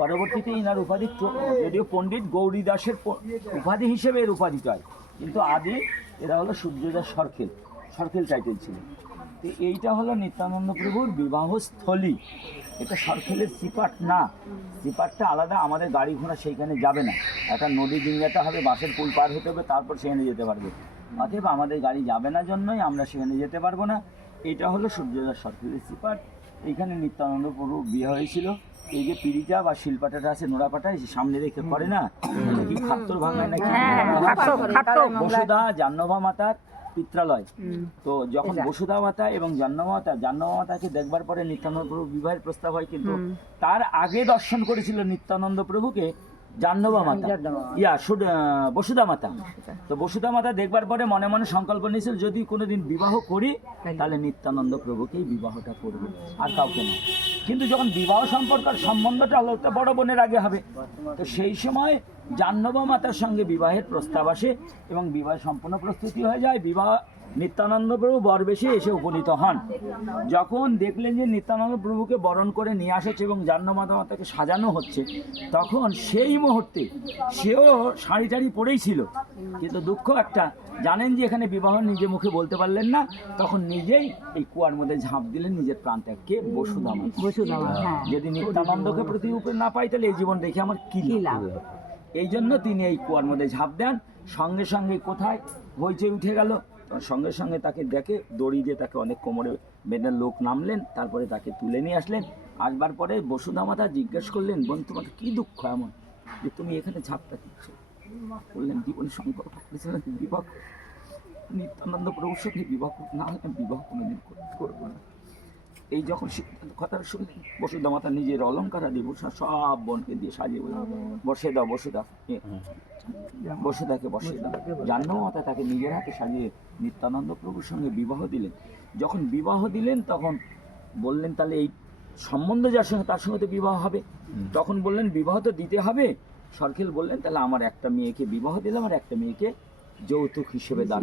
পরবর্তীতে ইনার উপাধি যদিও পণ্ডিত গৌরী দাসের উপাধি হিসেবে এর উপাধিত হয়, কিন্তু আদি এরা হলো সূর্যদাস সরখেল, সরখেল টাইটেল ছিল। তো এইটা হলো নিত্যানন্দ প্রভুর বিবাহস্থলী। এটা সরখেলের সিপাট না, সিপাটটা আলাদা, আমাদের গাড়ি ঘোড়া সেইখানে যাবে না, একটা নদী ডিঙ্গাতে হবে, বাঁশের পুল পার হতে হবে, তারপর সেখানে যেতে পারবে। অতএব আমাদের গাড়ি যাবে না জন্যই আমরা সেখানে যেতে পারবো না। এটা হলো সূর্যদাস সরখেলের সিপাট। এইখানে নিত্যানন্দ প্রভু বিয়ে হয়েছিল। এই যে পিরিচা বা শিলপাটাটা আছে, নোড়াপাটা সামনে রেখে করে না, কি খাত্তর ভাঙায় নাকি, বসুধা জাহ্নবী মাতার পিত্রালয়। তো যখন বসুধা মাতা এবং জাহ্নবী মাতাকে দেখবার পরে নিত্যানন্দ প্রভু বিবাহের প্রস্তাব হয়, কিন্তু তার আগে দর্শন করেছিল নিত্যানন্দ প্রভুকে জাহ্নবী মাতা, বসুধা মাতা। তো বসুধা মাতা দেখবার পরে মনে মনে সংকল্প নিয়েছিল, যদি কোনোদিন বিবাহ করি তাহলে নিত্যানন্দ প্রভুকেই বিবাহটা করবে, আর কাউকে না। কিন্তু যখন বিবাহ সম্পর্কের সম্বন্ধটা হলো তো বড় বোনের আগে হবে, তো সেই সময় জাহ্নবী মাতার সঙ্গে বিবাহের প্রস্তাব আসে এবং বিবাহ সম্পূর্ণ প্রস্তুতি হয়ে যায়। বিবাহ নিত্যানন্দ প্রভু বরবেশে এসে উপনীত হন। যখন দেখলেন যে নিত্যানন্দ প্রভুকে বরণ করে নিয়ে আসছে এবং জাহ্নবী মাতাকে সাজানো হচ্ছে, তখন সেই মুহূর্তে সেও শাড়ি টাড়ি পরেই ছিল, কিন্তু দুঃখ একটা, জানেন যে এখানে বিবাহ নিজে মুখে বলতে পারলেন না, তখন নিজেই এই কুয়ার মধ্যে ঝাঁপ দিলেন নিজের প্রাণত্যাগকে। বসুধা মাতা, যদি নিত্যানন্দকে প্রতি উপরে না পাই তাহলে এই জীবন রেখে আমার কি লাভ। এই জন্য তিনি এই কুয়ার মধ্যে ঝাঁপ দেন। সঙ্গে সঙ্গে কোথায় হইচই উঠে গেল, সঙ্গে সঙ্গে তাকে দেখে দড়ি দিয়ে তাকে অনেক কোমরে বেঁধে লোক নামলেন, তারপরে তাকে তুলে নিয়ে আসলেন। আসবার পরে বসুধা মাতা জিজ্ঞেস করলেন, বোন তোমার কী দুঃখ এমন যে তুমি এখানে ঝাঁপটা দিচ্ছ? বললেন, জীবনে সংকল্প করেছিলেন বিবাহ, নিত্যানন্দ প্রভুর সঙ্গে বিবাহ না হলে বিবাহ কোনোদিন করবো না। এই যখন কথাটা শুনলেন, বসুধা মাতা নিজের অলঙ্কার আদি সব বোনকে দিয়ে সাজিয়ে বললেন, বসে দাও বসুধাকে বসিয়ে দাও। জাহ্নবী মাতা তাকে নিজের হাতে সাজিয়ে নিত্যানন্দ প্রভুর সঙ্গে বিবাহ দিলেন। যখন বিবাহ দিলেন তখন বললেন, তাহলে এই সম্বন্ধ যার সঙ্গে তার সঙ্গে তো বিবাহ হবে। তখন বললেন, বিবাহ তো দিতে হবে। সরখেল বললেন, তাহলে আমার একটা মেয়েকে বিবাহ দিলাম আর একটা মেয়েকে যৌতুক হিসেবে দান।